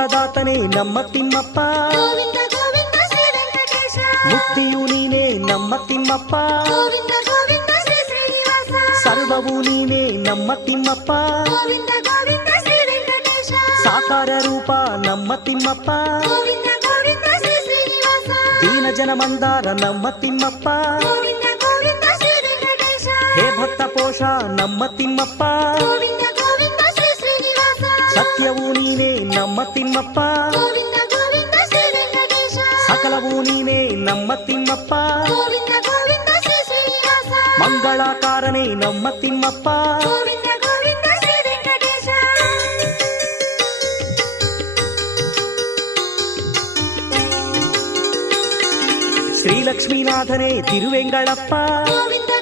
ವರದಾತನೇ ನಮ್ಮ ತಿಮ್ಮಪ್ಪ, ಗೋವಿಂದ ಗೋವಿಂದ ಶ್ರೀ ವೆಂಕಟೇಶ, ಮುಕ್ತಿಯು ನೀನೇ ನಮ್ಮ ತಿಮ್ಮಪ್ಪ, ಗೋವಿಂದ ಗೋವಿಂದ ಶ್ರೀ ಶ್ರೀನಿವಾಸ, ಸರ್ವವು ನೀನೇ ನಮ್ಮ ತಿಮ್ಮಪ್ಪ, ಗೋವಿಂದ ಗೋವಿಂದ ಶ್ರೀ ವೆಂಕಟೇಶ, ಸಾಕಾರ ರೂಪ ನಮ್ಮ ತಿಮ್ಮಪ್ಪ, ಗೋವಿಂದ ಗೋವಿಂದ ಶ್ರೀ ಶ್ರೀನಿವಾಸ, ದೀನ ಜನ ಮಂದಾರ ನಮ್ಮ ತಿಮ್ಮಪ್ಪ, ಗೋವಿಂದ ಗೋವಿಂದ ಶ್ರೀ ವೆಂಕಟೇಶ, ಹೇ ಭಕ್ತ ಪೋಷ ನಮ್ಮ ತಿಮ್ಮಪ್ಪ, ಗೋವಿಂದ ಗೋವಿಂದ ಶ್ರೀ ಶ್ರೀನಿವಾಸ, ಸತ್ಯವು ನೀನೇ ನಮ್ಮ ತಿಮ್ಮಪ್ಪ, ಗೋವಿಂದ ಗೋವಿಂದ ಶ್ರೀ ವೆಂಕಟೇಶ, ಸಕಲವು ನೀನೇ ನಮ್ಮ ತಿಮ್ಮಪ್ಪ, ಗೋವಿಂದ ಗೋವಿಂದ ಶ್ರೀ ಶ್ರೀನಿವಾಸ, ಮಂಗಳಾಕಾರನೇ ನಮ್ಮ ತಿಮ್ಮಪ್ಪ, ಗೋವಿಂದ ಗೋವಿಂದ ಶ್ರೀ ವೆಂಕಟೇಶ. ಶ್ರೀಲಕ್ಷ್ಮೀನಾಥನೇ ತಿರುವೆಂಗಳಪ್ಪ, ಗೋವಿಂದ